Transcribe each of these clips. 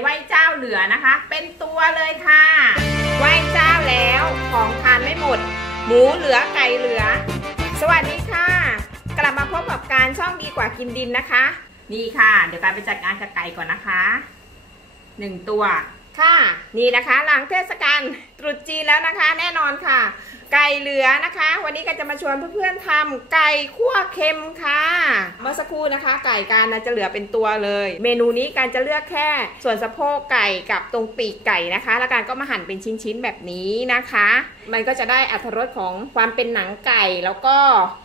ไหว้เจ้าเหลือนะคะเป็นตัวเลยค่ะไหว้เจ้าแล้วของทานไม่หมดหมูเหลือไก่เหลือสวัสดีค่ะกลับมาพบกับการช่องดีกว่ากินดินนะคะนี่ค่ะเดี๋ยวการไปจัดการกับไก่ก่อนนะคะ1ตัวค่ะนี่นะคะหลังเทศกาลตรุษจีนแล้วนะคะแน่นอนค่ะไก่เหลือนะคะวันนี้กันจะมาชวนเพื่อนๆทำไก่คั่วเค็มค่ะเมื่อสักครู่นะคะไก่การจะเหลือเป็นตัวเลยเมนูนี้การจะเลือกแค่ส่วนสะโพกไก่กับตรงปีกไก่นะคะแล้วการก็มาหั่นเป็นชิ้นๆแบบนี้นะคะมันก็จะได้อรรถรสของความเป็นหนังไก่แล้วก็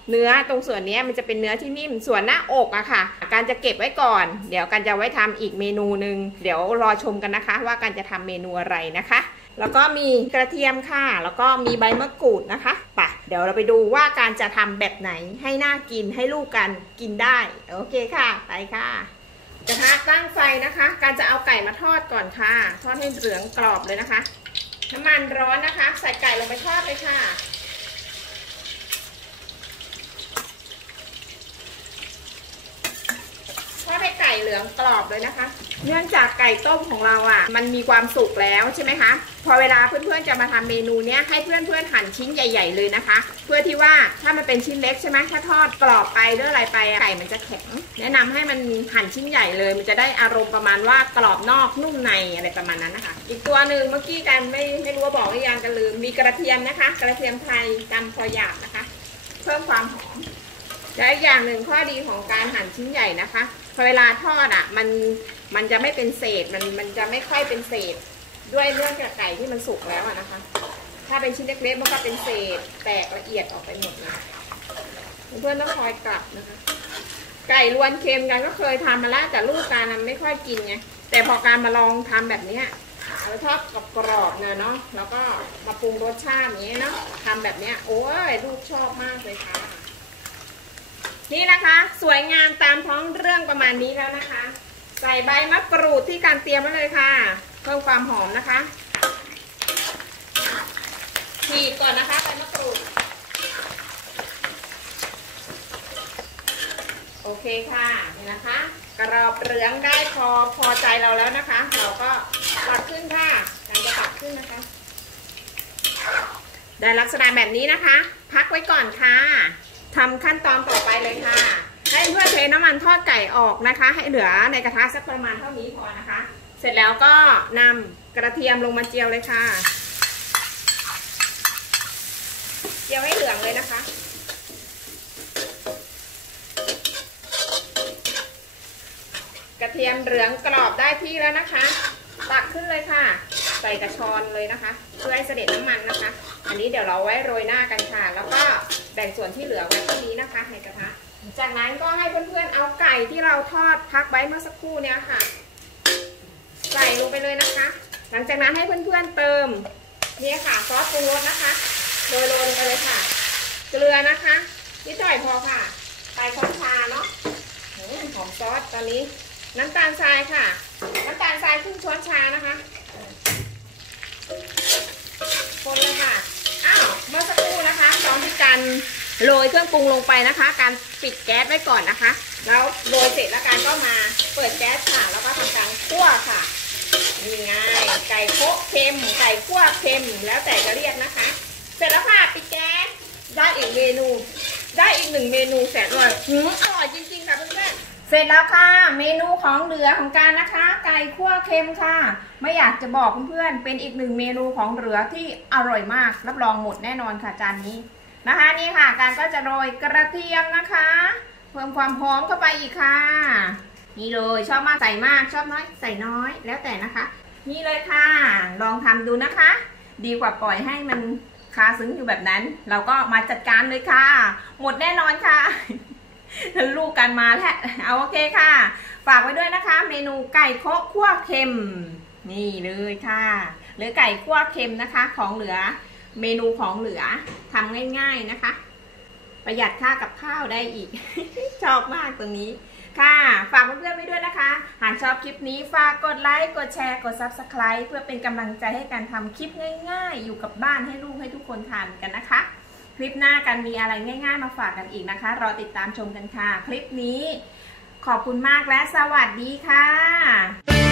เนื้อตรงส่วนนี้มันจะเป็นเนื้อที่นิ่มส่วนหน้าอกอะค่ะการจะเก็บไว้ก่อนเดี๋ยวการจะไว้ทำอีกเมนูหนึ่งเดี๋ยวรอชมกันนะคะว่าการจะทำเมนูอะไรนะคะแล้วก็มีกระเทียมค่ะแล้วก็มีใบมะกรูดนะคะไปเดี๋ยวเราไปดูว่าการจะทำแบบไหนให้น่ากินให้ลูกกันกินได้โอเคค่ะไปค่ะกระทะตั้งไฟนะคะการจะเอาไก่มาทอดก่อนค่ะทอดให้เหลืองกรอบเลยนะคะน้ำมันร้อนนะคะใส่ไก่ลงไปทอดเลยค่ะทอดให้ไก่เหลืองกรอบเลยนะคะเนื่องจากไก่ต้มของเราอ่ะมันมีความสุกแล้วใช่ไหมคะพอเวลาเพื่อนๆจะมาทำเมนูเนี้ยให้เพื่อนๆหั่นชิ้นใหญ่ๆเลยนะคะเพื่อที่ว่าถ้ามันเป็นชิ้นเล็กใช่ไหมถ้าทอดกรอบไปหรืออะไรไปไก่มันจะแข็งแนะนำให้มันหั่นชิ้นใหญ่เลยมันจะได้อารมณ์ประมาณว่ากรอบนอกนุ่มในอะไรประมาณนั้นนะคะอีกตัวหนึ่งเมื่อกี้กันไม่รู้ว่าบอกหรือยังกันลืมมีกระเทียมนะคะกระเทียมไทยจำพอหยาบนะคะเพิ่มความหอมและอีกอย่างหนึ่งข้อดีของการหั่นชิ้นใหญ่นะคะพอเวลาทอดอ่ะมันจะไม่เป็นเศษมันจะไม่ค่อยเป็นเศษด้วยเรื่องจากไก่ที่มันสุกแล้วนะคะถ้าเป็นชิ้นเล็กๆมันก็เป็นเศษแตกละเอียดออกไปหมดเลยเพื่อนต้องคอยกลับนะคะไก่รวนเค็มกันก็เคยทำมาแล้วแต่ลูกการไม่ค่อยกินไงแต่พอการมาลองทำแบบนี้เราชอบกรอบๆเนาะแล้วก็มาปรุงรสชาติอย่างนี้เนาะทำแบบนี้โอ้ยลูกชอบมากเลยค่ะนี่นะคะสวยงามตามท้องเรื่องประมาณนี้แล้วนะคะใส่ใบมะกรูดที่การเตรียมไว้เลยค่ะเพิ่มความหอมนะคะฉีกก่อนนะคะใบมะกรูดโอเคค่ะนี่นะคะกรอบเหลืองได้พอใจเราแล้วนะคะเราก็ตักขึ้นค่ะการจะตักขึ้นนะคะได้ลักษณะแบบนี้นะคะพักไว้ก่อนค่ะทำขั้นตอนต่อไปเลยค่ะให้เพื่อนเทน้ำมันทอดไก่ออกนะคะให้เหลือในกระทะสักประมาณเท่านี้พอนะคะเสร็จแล้วก็นำกระเทียมลงมาเจียวเลยค่ะเจียวให้เหลืองเลยนะคะกระเทียมเหลืองกรอบได้ที่แล้วนะคะตักขึ้นเลยค่ะใส่กระชอนเลยนะคะเพื่อให้เสด็จน้ำมันนะคะอันนี้เดี๋ยวเราไว้โรยหน้ากันค่ะแล้วก็แบ่งส่วนที่เหลือไว้ที่นี้นะคะในกระทะจากนั้นก็ให้เพื่อนๆเอาไก่ที่เราทอดพักไว้เมื่อสักครู่เนี่ยค่ะใส่ลงไปเลยนะคะหลังจากนั้นให้เพื่อนๆเติมนี่ค่ะซอสปรุงรสนะคะโรยลงไปเลยค่ะเกลือนะคะนิดหน่อยพอค่ะใส่ช้อนชาเนาะหอมซอสตอนนี้น้ำตาลทรายค่ะน้ำตาลทรายครึ่งช้อนชานะคะคนเลยค่ะอ้าวเมื่อสักครู่นะคะตอนที่การโรยเครื่องปรุงลงไปนะคะการปิดแก๊สไว้ก่อนนะคะแล้วโรยเสร็จแล้วการก็มาเปิดแก๊สค่ะแล้วก็ทำการคั่วค่ะนี่ไงไก่โคเค็มไก่คั่วเค็มแล้วแต่จะเรียกนะคะเสร็จแล้วค่ะปิดแก๊สได้อีกเมนูได้อีก1เมนูแสนอร่อยอร่อยจริงๆค่ะเพื่อนๆเสร็จแล้วค่ะเมนูของเหลือของการนะคะไก่คั่วเค็มค่ะไม่อยากจะบอกเพื่อนๆเป็นอีก1เมนูของเหลือที่อร่อยมากรับรองหมดแน่นอนค่ะจานนี้นะคะนี่ค่ะการก็จะโรยกระเทียมนะคะเพิ่มความหอมเข้าไปอีกค่ะนี่เลยชอบมากใส่มากชอบน้อยใส่น้อยแล้วแต่นะคะนี่เลยค่ะลองทำดูนะคะดีกว่าปล่อยให้มันคาซึ้งอยู่แบบนั้นเราก็มาจัดการเลยค่ะหมดแน่นอนค่ะลูกกันมาแล้วเอาโอเคค่ะฝากไว้ด้วยนะคะเมนูไก่โคคั่วเค็มนี่เลยค่ะหรือไก่คั่วเค็มนะคะของเหลือเมนูของเหลือทำง่ายๆนะคะประหยัดค่ากับข้าวได้อีก ชอบมากตรงนี้ค่ะฝากเพื่อนๆไว้ด้วยนะคะหากชอบคลิปนี้ฝากกดไลค์กดแชร์กด Subscribe เพื่อเป็นกำลังใจให้การทำคลิปง่ายๆอยู่กับบ้านให้ลูกให้ทุกคนทานกันนะคะคลิปหน้ากันมีอะไรง่ายๆมาฝากกันอีกนะคะรอติดตามชมกันค่ะคลิปนี้ขอบคุณมากและสวัสดีค่ะ